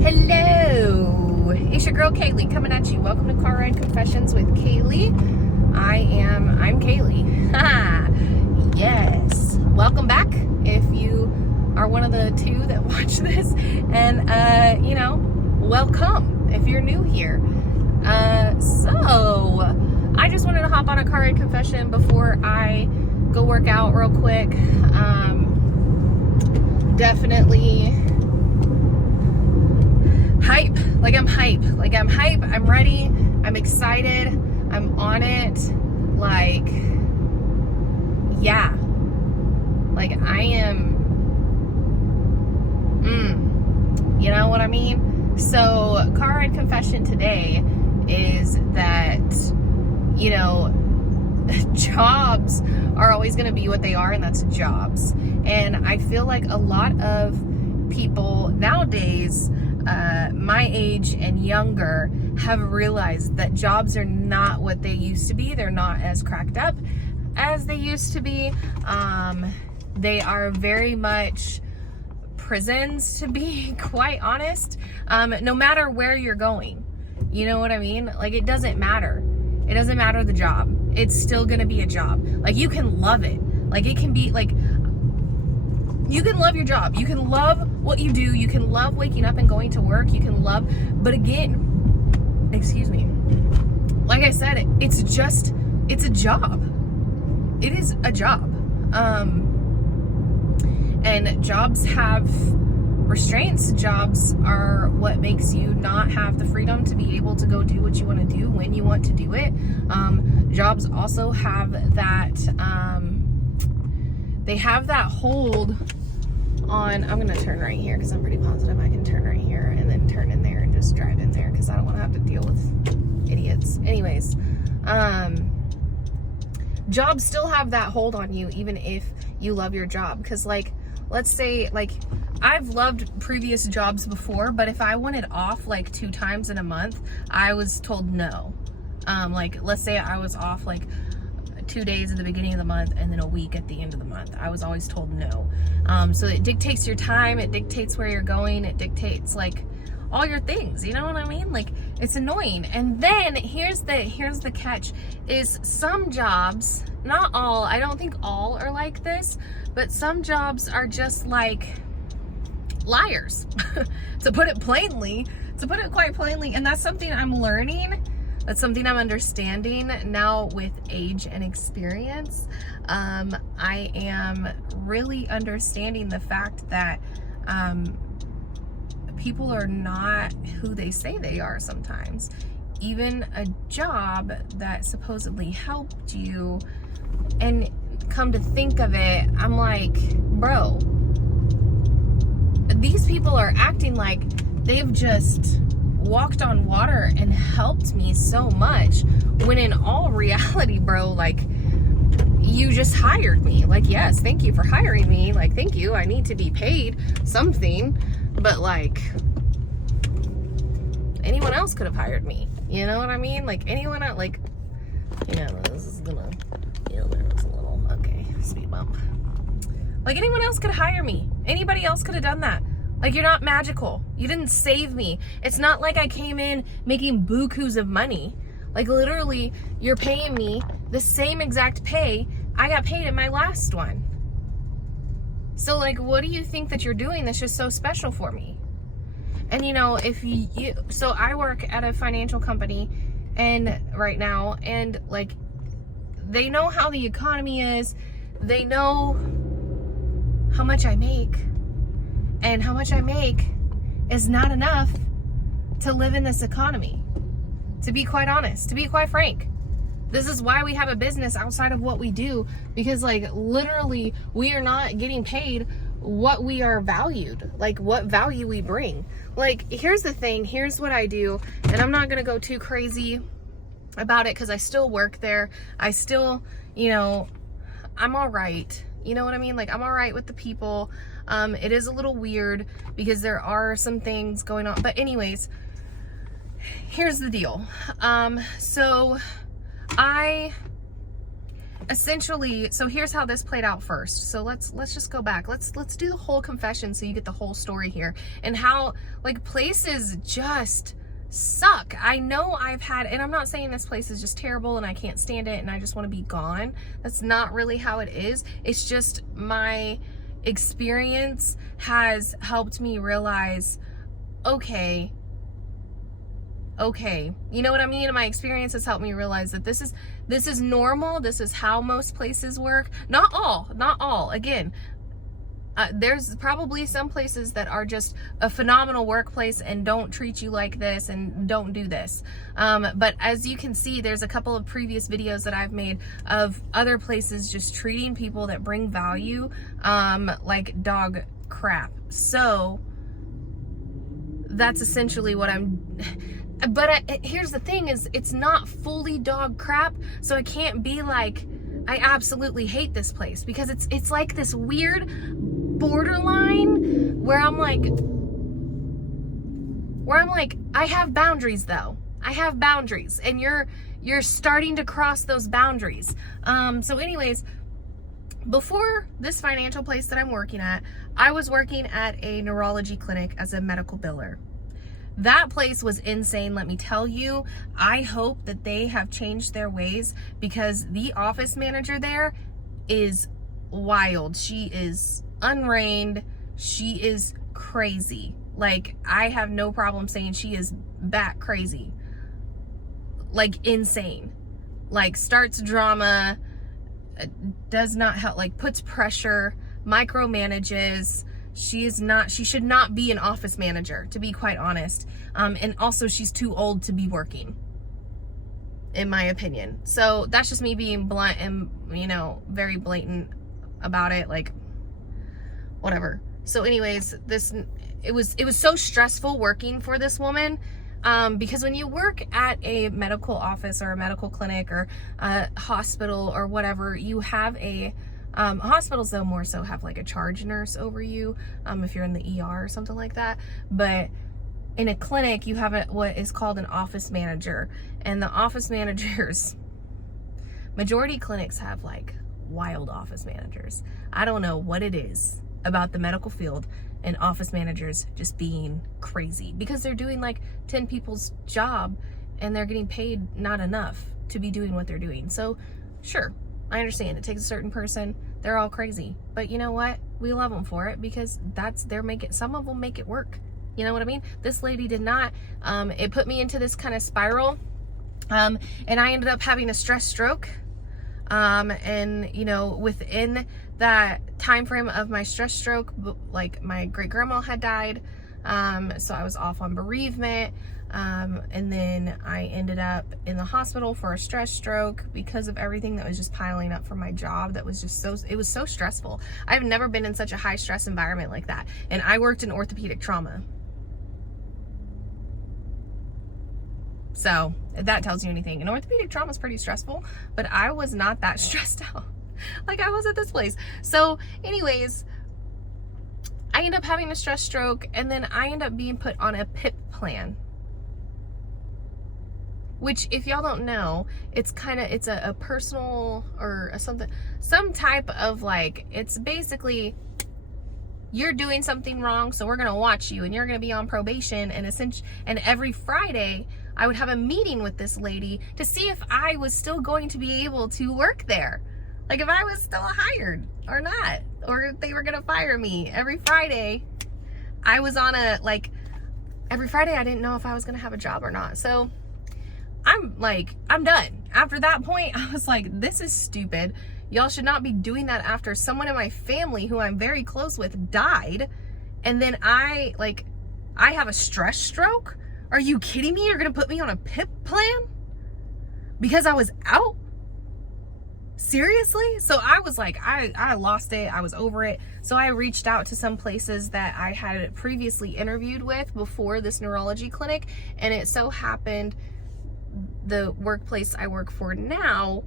Hello, it's your girl Kaylee coming at you. Welcome to Car Ride Confessions with Kaylee. I'm Kaylee. Yes. Welcome back if you are one of the two that watch this, and welcome if you're new here. So I just wanted to hop on a Car Ride Confession before I go work out real quick. Definitely hype. I'm hype. I'm ready. I'm excited. I'm on it. I am. You know what I mean? So, Car Ride Confession today is that, jobs are always going to be what they are, and that's jobs. And I feel like a lot of people nowadays, my age and younger, have realized that jobs are not what they used to be. They're not as cracked up as they used to be. They are very much prisons, to be quite honest. No matter where you're going, you know what I mean? It doesn't matter. It doesn't matter the job. It's still gonna be a job. You can love it. It can be you can love your job. You can love what you do. You can love waking up and going to work. You can love, but again, excuse me. Like I said, it's a job. It is a job. And jobs have restraints. Jobs are what makes you not have the freedom to be able to go do what you want to do when you want to do it. Jobs also have that, they have that hold on, I'm going to turn right here because I'm pretty positive I can turn right here and then turn in there and just drive in there because I don't want to have to deal with idiots. Anyways, jobs still have that hold on you even if you love your job. Because let's say I've loved previous jobs before, but if I wanted off 2 times in a month, I was told no. Let's say I was off 2 days at the beginning of the month and then a week at the end of the month. I was always told no. So it dictates your time, it dictates where you're going, it dictates all your things, you know what I mean? It's annoying. And then here's the catch, is some jobs, not all, I don't think all are like this, but some jobs are just liars. to put it quite plainly. And that's something I'm learning. That's something I'm understanding now with age and experience. I am really understanding the fact that people are not who they say they are sometimes. Even a job that supposedly helped you, and come to think of it, I'm bro, these people are acting like they've just walked on water and helped me so much, when in all reality, bro, you just hired me. Yes, thank you for hiring me. Thank you. I need to be paid something, but anyone else could have hired me. You know what I mean? Anyone else, this is gonna, there was a little, okay, speed bump. Anyone else could hire me. Anybody else could have done that. You're not magical. You didn't save me. It's not like I came in making bukus of money. Literally, you're paying me the same exact pay I got paid in my last one. So, what do you think that you're doing that's just so special for me? And, so I work at a financial company and right now, and, they know how the economy is. They know how much I make. And how much I make is not enough to live in this economy. To be quite honest, to be quite frank. This is why we have a business outside of what we do, because literally we are not getting paid what we are valued, what value we bring. Here's the thing, here's what I do, and I'm not gonna go too crazy about it because I still work there. I still, I'm all right. You know what I mean? I'm all right with the people. It is a little weird because there are some things going on. But anyways, here's the deal. So I essentially, so here's how this played out first. So let's just go back. Let's do the whole confession so you get the whole story here, and how like places just suck. I know I've had, and I'm not saying this place is just terrible and I can't stand it and I just want to be gone. That's not really how it is. It's just my experience has helped me realize, okay, you know what I mean? My experience has helped me realize that this is normal. This is how most places work. Not all. Again, there's probably some places that are just a phenomenal workplace and don't treat you like this and don't do this. But as you can see, there's a couple of previous videos that I've made of other places just treating people that bring value like dog crap. So that's essentially what I'm... But here's the thing is, it's not fully dog crap, so I can't be like, I absolutely hate this place, because it's like this weird borderline where I'm like, I have boundaries though. I have boundaries, and you're starting to cross those boundaries. So anyways, before this financial place that I'm working at, I was working at a neurology clinic as a medical biller. That place was insane, let me tell you. I hope that they have changed their ways, because the office manager there is wild. She is unreined. She is crazy. Like, I have no problem saying she is bat crazy. Like, insane. Like, starts drama, does not help, like, puts pressure, micromanages. She should not be an office manager, to be quite honest. And also, she's too old to be working, in my opinion. So that's just me being blunt and, you know, very blatant about it, like, whatever. So anyways, it was so stressful working for this woman, because when you work at a medical office or a medical clinic or a hospital or whatever, you have a hospitals though more so have like a charge nurse over you, if you're in the ER or something like that. But in a clinic, you have what is called an office manager, and the office managers, majority clinics have like wild office managers. I don't know what it is about the medical field and office managers just being crazy, because they're doing like 10 people's job and they're getting paid not enough to be doing what they're doing. So sure, I understand it takes a certain person. They're all crazy, but you know what? We love them for it, because some of them make it work. You know what I mean? This lady did not. It put me into this kind of spiral, and I ended up having a stress stroke. And you know, within that time frame of my stress stroke, like, my great grandma had died, so I was off on bereavement. And then I ended up in the hospital for a stress stroke because of everything that was just piling up from my job. That was just it was so stressful. I've never been in such a high stress environment like that. And I worked in orthopedic trauma. So if that tells you anything, and orthopedic trauma is pretty stressful, but I was not that stressed out like I was at this place. So anyways, I end up having a stress stroke, and then I end up being put on a PIP plan. Which, if y'all don't know, it's a personal or some type of, like, it's basically, you're doing something wrong, so we're gonna watch you, and you're gonna be on probation. And every Friday, I would have a meeting with this lady to see if I was still going to be able to work there, like if I was still hired or not, or if they were gonna fire me. Every Friday, I was on every Friday I didn't know if I was gonna have a job or not. So I'm done. After that point, I was like, this is stupid. Y'all should not be doing that after someone in my family who I'm very close with died. And then I have a stress stroke? Are you kidding me? You're gonna put me on a PIP plan? Because I was out? Seriously? So I was like, I lost it. I was over it. So I reached out to some places that I had previously interviewed with before this neurology clinic. And it so happened the workplace I work for now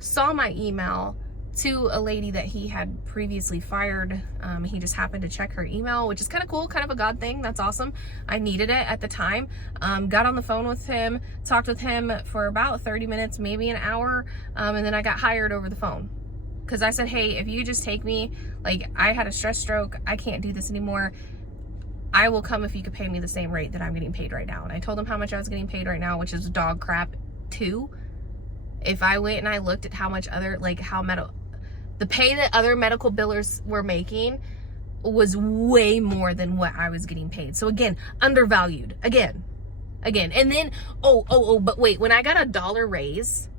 saw my email, to a lady that he had previously fired. He just happened to check her email, which is kind of cool, kind of a God thing. That's awesome. I needed it at the time. Got on the phone with him, talked with him for about 30 minutes, maybe an hour, and then I got hired over the phone. Because I said, hey, if you just take me, like, I had a stress stroke, I can't do this anymore. I will come if you could pay me the same rate that I'm getting paid right now. And I told him how much I was getting paid right now, which is dog crap too. If I went and I looked at how much other, like, the pay that other medical billers were making was way more than what I was getting paid. So again, undervalued. Again. And then, but wait, when I got a $1 raise,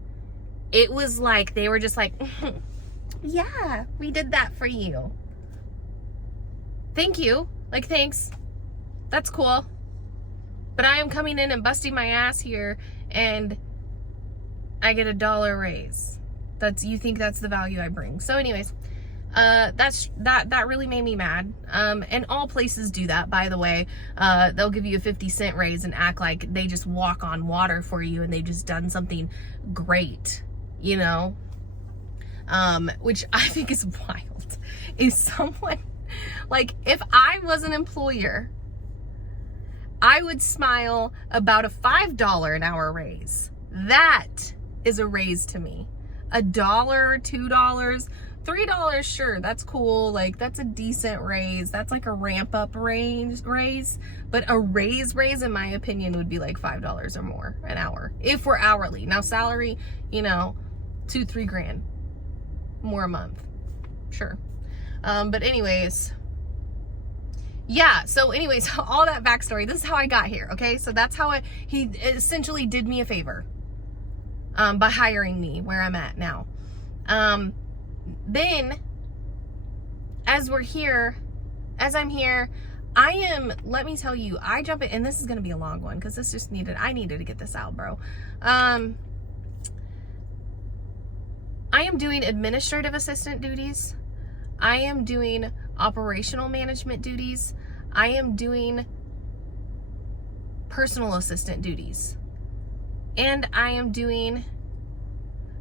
it was like, they were just like, yeah, we did that for you. Thank you. Like, thanks. That's cool. But I am coming in and busting my ass here and I get a $1 raise. You think that's the value I bring. So anyways, that really made me mad. And all places do that, by the way. They'll give you a 50-cent raise and act like they just walk on water for you and they've just done something great, you know? Which I think is wild. Is someone, like, if I was an employer, I would smile about a $5 an hour raise. That is a raise to me. $1, $2, $3, sure, that's cool. Like, that's a decent raise. That's like a ramp up raise. But a raise in my opinion would be like $5 or more an hour if we're hourly. Now salary, you know, $2-3 grand more a month, sure. But anyways, yeah, so anyways, all that backstory, this is how I got here, okay? So that's how he essentially did me a favor by hiring me where I'm at now. Then, as I'm here, let me tell you, I jump in, and this is going to be a long one, because I needed to get this out, bro. I am doing administrative assistant duties. I am doing operational management duties. I am doing personal assistant duties. And I am doing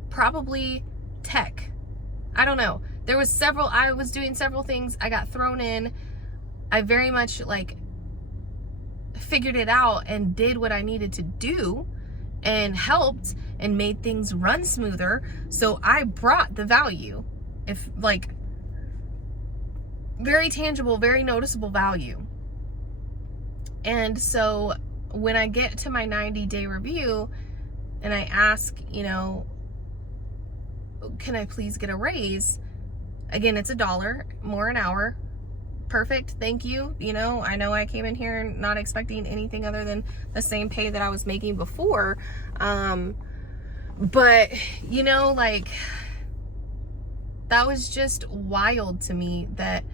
probably tech. I don't know. I was doing several things. I got thrown in. I very much like figured it out and did what I needed to do and helped and made things run smoother. So I brought the value, if like very tangible, very noticeable value. And so when I get to my 90-day review and I ask, you know, can I please get a raise? Again, it's $1 more an hour. Perfect. Thank you. You know I came in here not expecting anything other than the same pay that I was making before. But you know, like, that was just wild to me that,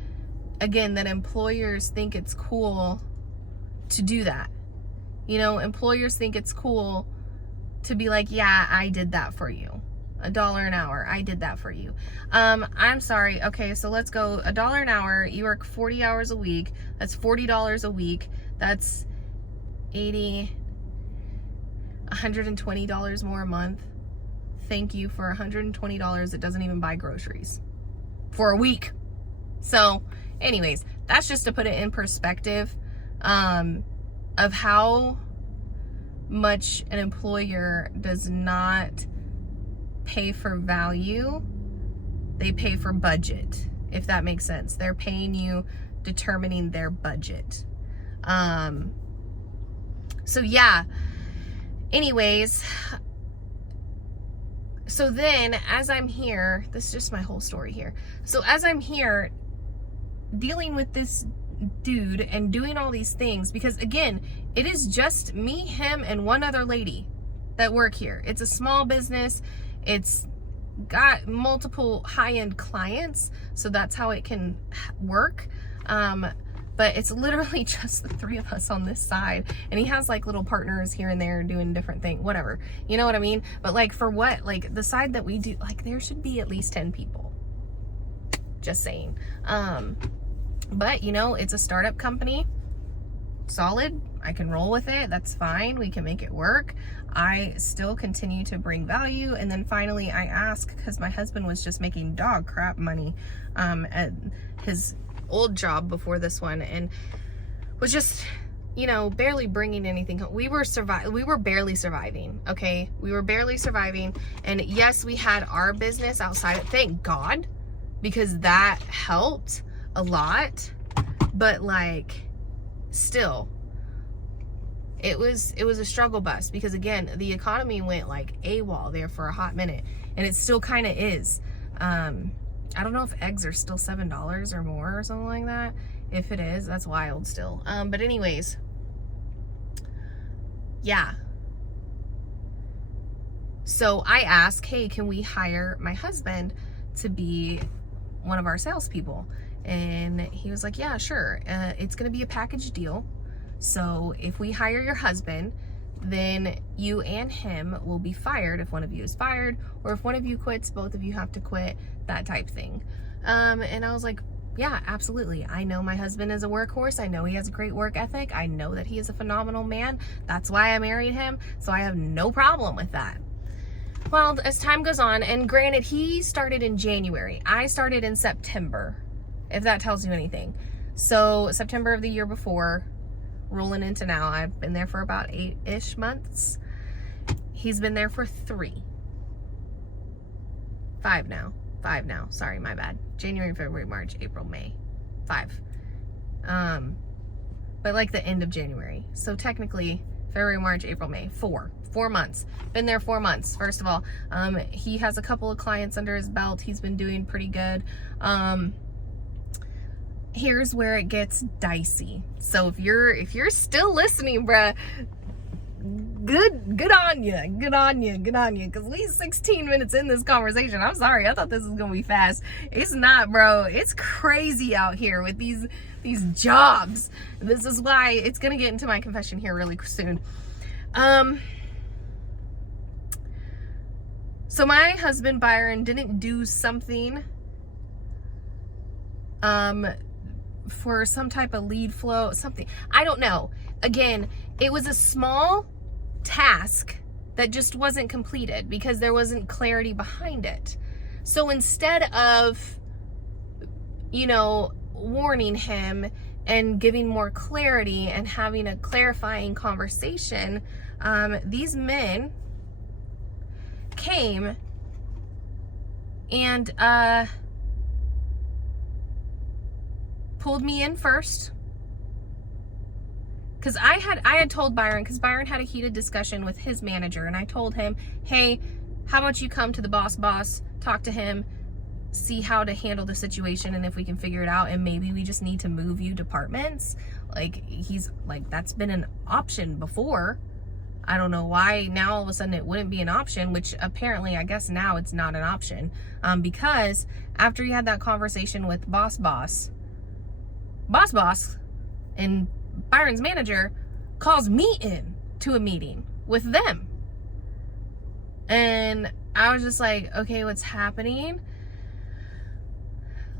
again, that employers think it's cool to do that. You know, employers think it's cool to be like, yeah, I did that for you. $1 an hour. I did that for you. I'm sorry. Okay, so let's go. $1 an hour. You work 40 hours a week. That's $40 a week. That's $120 more a month. Thank you for $120. It doesn't even buy groceries for a week. So anyways, that's just to put it in perspective of how much an employer does not pay for value. They pay for budget, if that makes sense. They're paying you determining their budget. So yeah, anyways, so then as I'm here, this is just my whole story here. So as I'm here dealing with this dude and doing all these things, because again, it is just me, him, and one other lady that work here. It's a small business. It's got multiple high-end clients, so that's how it can work. But it's literally just the three of us on this side, and he has like little partners here and there doing different things, whatever, you know what I mean? But like, for what, like the side that we do, like there should be at least 10 people, just saying. But you know, it's a startup company. solid. I can roll with it. That's fine. We can make it work. I still continue to bring value. And then finally I ask, because my husband was just making dog crap money at his old job before this one, and was just, you know, barely bringing anything home. We were barely surviving, okay? We were barely surviving. And yes, we had our business outside of, thank God, because that helped a lot. But like, still, it was a struggle bus, because again, the economy went like AWOL there for a hot minute, and it still kind of is. I don't know if eggs are still $7 or more or something like that. If it is, that's wild still. But anyways, yeah. So I asked, hey, can we hire my husband to be one of our salespeople? And he was like, yeah, sure. It's going to be a package deal. So if we hire your husband, then you and him will be fired if one of you is fired, or if one of you quits, both of you have to quit, that type thing. And I was like, yeah, absolutely. I know my husband is a workhorse. I know he has a great work ethic. I know that he is a phenomenal man. That's why I married him. So I have no problem with that. Well, as time goes on, and granted, he started in January. I started in September, if that tells you anything. So September of the year before, rolling into now, I've been there for about 8-ish months. He's been there for 3. 5 now. Sorry, my bad. January, February, March, April, May. 5. But like the end of January. So technically, February, March, April, May. 4 months. Been there 4 months, first of all. He has a couple of clients under his belt. He's been doing pretty good. Here's where it gets dicey. So if you're still listening, bruh, good on you, because we 16 minutes in this conversation. I'm sorry, I thought this was gonna be fast. It's not, bro. It's crazy out here with these jobs. This is why it's gonna get into my confession here really soon. So my husband Byron didn't do something for some type of lead flow, something, I don't know. Again, it was a small task that just wasn't completed because there wasn't clarity behind it. So instead of, you know, warning him and giving more clarity and having a clarifying conversation, these men came and pulled me in first, because I had told Byron, because Byron had a heated discussion with his manager, and I told him, hey, how about you come to the boss, talk to him, see how to handle the situation, and if we can figure it out, and maybe we just need to move you departments. Like, he's like, that's been an option before. I don't know why now all of a sudden it wouldn't be an option, which apparently I guess now it's not an option, because after he had that conversation with boss and Byron's manager calls me in to a meeting with them. And I was just like, okay, what's happening?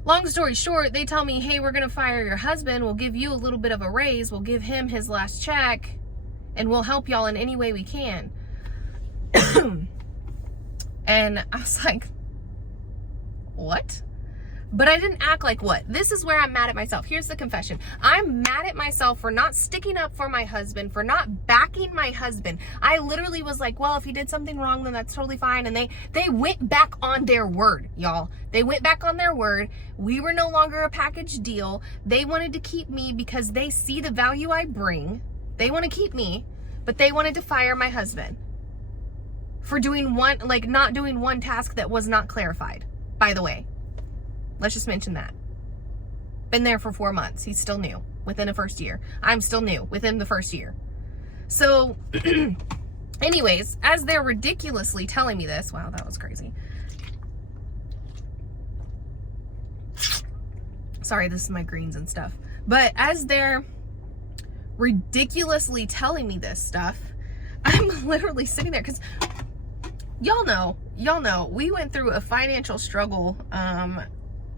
Long story short, they tell me, hey, we're going to fire your husband. We'll give you a little bit of a raise. We'll give him his last check, and we'll help y'all in any way we can. And I was like, what? But I didn't act like what? This is where I'm mad at myself. Here's the confession. I'm mad at myself for not sticking up for my husband, for not backing my husband. I literally was like, well, if he did something wrong, then that's totally fine. And they went back on their word, y'all. They went back on their word. We were no longer a package deal. They wanted to keep me because they see the value I bring. They want to keep me, but they wanted to fire my husband for doing not doing one task that was not clarified, by the way. Let's just mention that. Been there for 4 months. He's still new within the first year. I'm still new within the first year. So anyways, as they're ridiculously telling me this, wow, that was crazy. Sorry, this is my greens and stuff. But as they're ridiculously telling me this stuff, I'm literally sitting there because y'all know, we went through a financial struggle,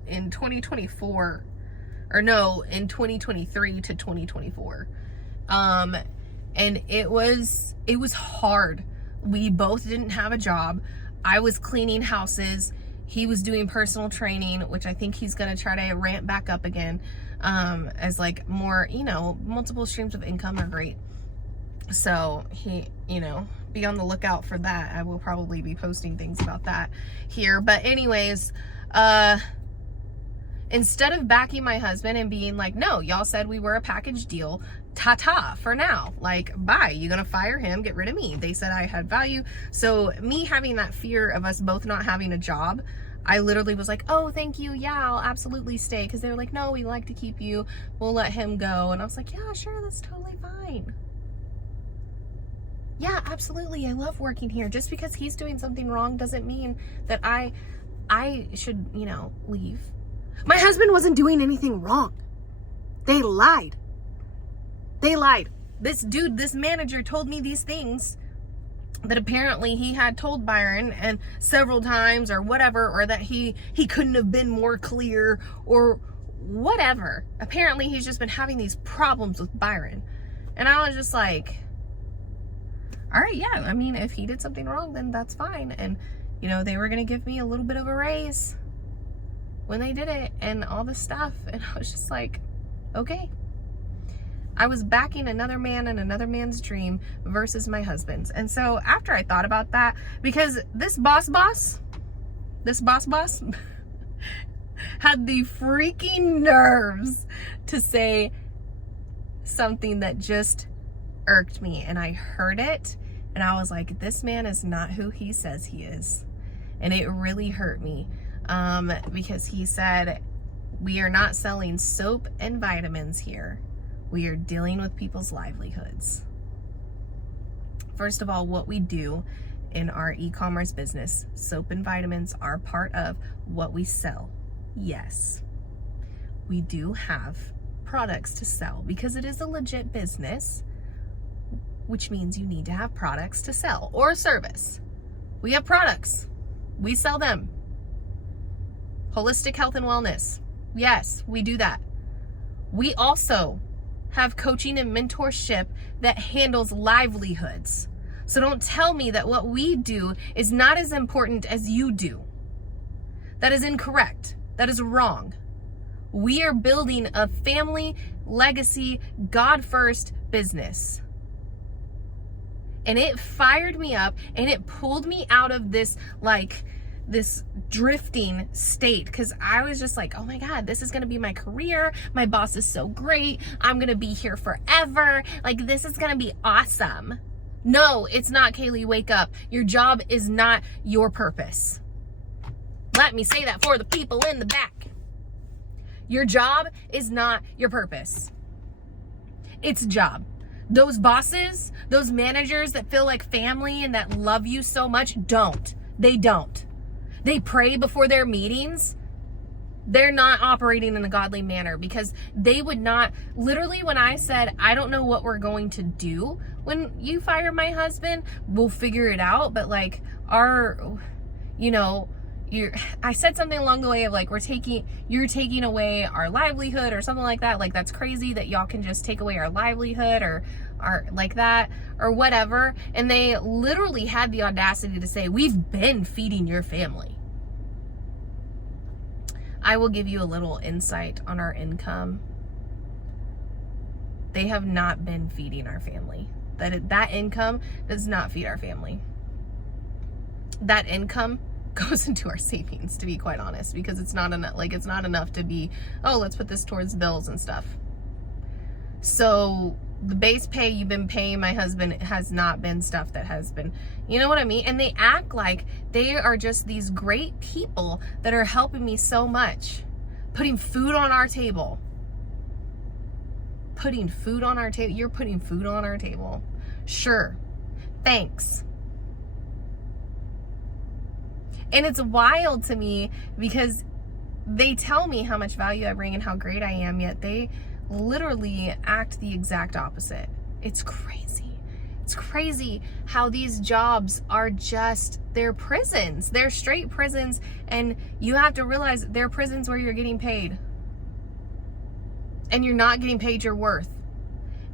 in 2023 to 2024. And it was hard. We both didn't have a job. I was cleaning houses. He was doing personal training, which I think he's going to try to ramp back up again, as like more, multiple streams of income are great. So he, be on the lookout for that. I will probably be posting things about that here. But anyways, instead of backing my husband and being like, no, y'all said we were a package deal, ta-ta for now, like, bye, you're gonna fire him, get rid of me. They said I had value. So me having that fear of us both not having a job, I literally was like, oh, thank you, yeah, I'll absolutely stay. Because they were like, no, we like to keep you, we'll let him go. And I was like, yeah, sure, that's totally fine. Yeah, absolutely, I love working here. Just because he's doing something wrong doesn't mean that I should, leave. My husband wasn't doing anything wrong. They lied. This manager told me these things that apparently he had told Byron and several times or whatever, or that he couldn't have been more clear or whatever. Apparently he's just been having these problems with Byron. And I was just like, all right, yeah, I mean, if he did something wrong, then that's fine. And, they were going to give me a little bit of a raise when they did it and all this stuff. And I was just like, okay. I was backing another man and another man's dream versus my husband's. And so after I thought about that, because this boss had the freaking nerves to say something that just irked me. And I heard it and I was like, this man is not who he says he is. And it really hurt me, because he said, we are not selling soap and vitamins here. We are dealing with people's livelihoods. First of all, what we do in our e-commerce business, soap and vitamins are part of what we sell. Yes, we do have products to sell because it is a legit business, which means you need to have products to sell or a service. We have products. We sell them. Holistic health and wellness. Yes, we do that. We also have coaching and mentorship that handles livelihoods. So don't tell me that what we do is not as important as you do. That is incorrect. That is wrong. We are building a family, legacy, God first business. And it fired me up and it pulled me out of this drifting state, because I was just like, oh my God, this is going to be my career. My boss is so great. I'm going to be here forever. Like, this is going to be awesome. No, it's not, Kaylee. Wake up. Your job is not your purpose. Let me say that for the people in the back. Your job is not your purpose. It's a job. Those bosses, those managers that feel like family and that love you so much, don't. They don't. They pray before their meetings. They're not operating in a godly manner, because they would not, literally when I said, I don't know what we're going to do when you fire my husband, we'll figure it out. But like I said something along the way of like, you're taking away our livelihood or something like that. Like, that's crazy that y'all can just take away our livelihood or like that or whatever. And they literally had the audacity to say, we've been feeding your family. I will give you a little insight on our income. They have not been feeding our family. That income does not feed our family. That income goes into our savings, to be quite honest, because it's not enough. Like, it's not enough to be, oh, let's put this towards bills and stuff. So the base pay you've been paying my husband has not been stuff that has been, you know what I mean? And they act like they are just these great people that are helping me so much, putting food on our table. Putting food on our table. You're putting food on our table. Sure. Thanks. And it's wild to me because they tell me how much value I bring and how great I am, yet they literally act the exact opposite. It's crazy. It's crazy how these jobs are just, they're prisons. They're straight prisons, and you have to realize they're prisons where you're getting paid. And you're not getting paid your worth.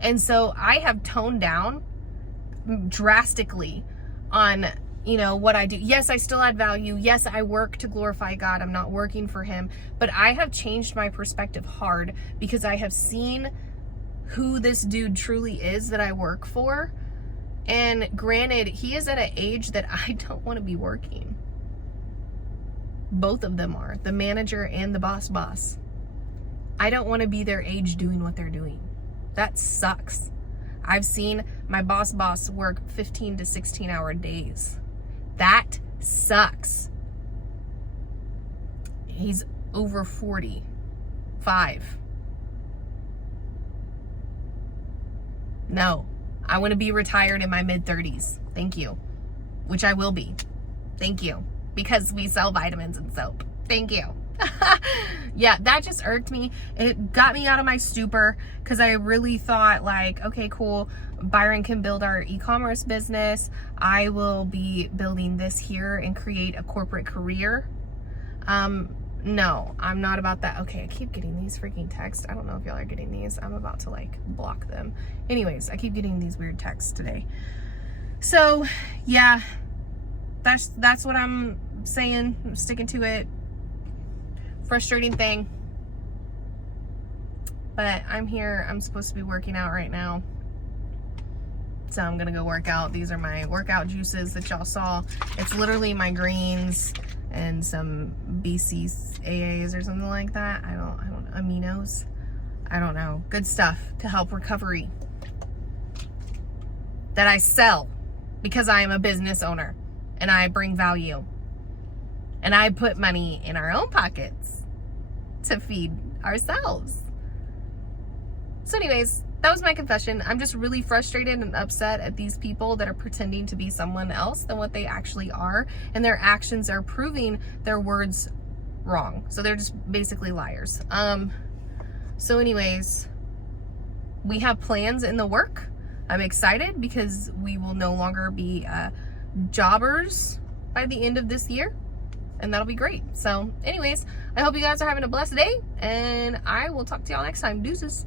And so I have toned down drastically on, you know, what I do. Yes, I still add value. Yes, I work to glorify God. I'm not working for him, but I have changed my perspective hard because I have seen who this dude truly is that I work for. And granted, he is at an age that I don't want to be working. Both of them are, the manager and the boss. I don't want to be their age doing what they're doing. That sucks. I've seen my boss work 15 to 16 hour days. That sucks. He's over 45. No, I want to be retired in my mid-30s. Thank you. Which I will be. Thank you. Because we sell vitamins and soap. Thank you. Yeah, that just irked me. It got me out of my stupor because I really thought like, okay, cool. Byron can build our e-commerce business. I will be building this here and create a corporate career. No, I'm not about that. Okay, I keep getting these freaking texts. I don't know if y'all are getting these. I'm about to like block them. Anyways, I keep getting these weird texts today. So yeah, that's what I'm saying. I'm sticking to it. Frustrating thing. But I'm here. I'm supposed to be working out right now. So I'm gonna go work out. These are my workout juices that y'all saw. It's literally my greens and some BCAAs or something like that. I don't aminos. I don't know. Good stuff to help recovery that I sell because I am a business owner and I bring value and I put money in our own pockets to feed ourselves. So anyways, that was my confession. I'm just really frustrated and upset at these people that are pretending to be someone else than what they actually are. And their actions are proving their words wrong. So they're just basically liars. So anyways, we have plans in the work. I'm excited because we will no longer be jobbers by the end of this year. And that'll be great. So anyways, I hope you guys are having a blessed day. And I will talk to y'all next time. Deuces.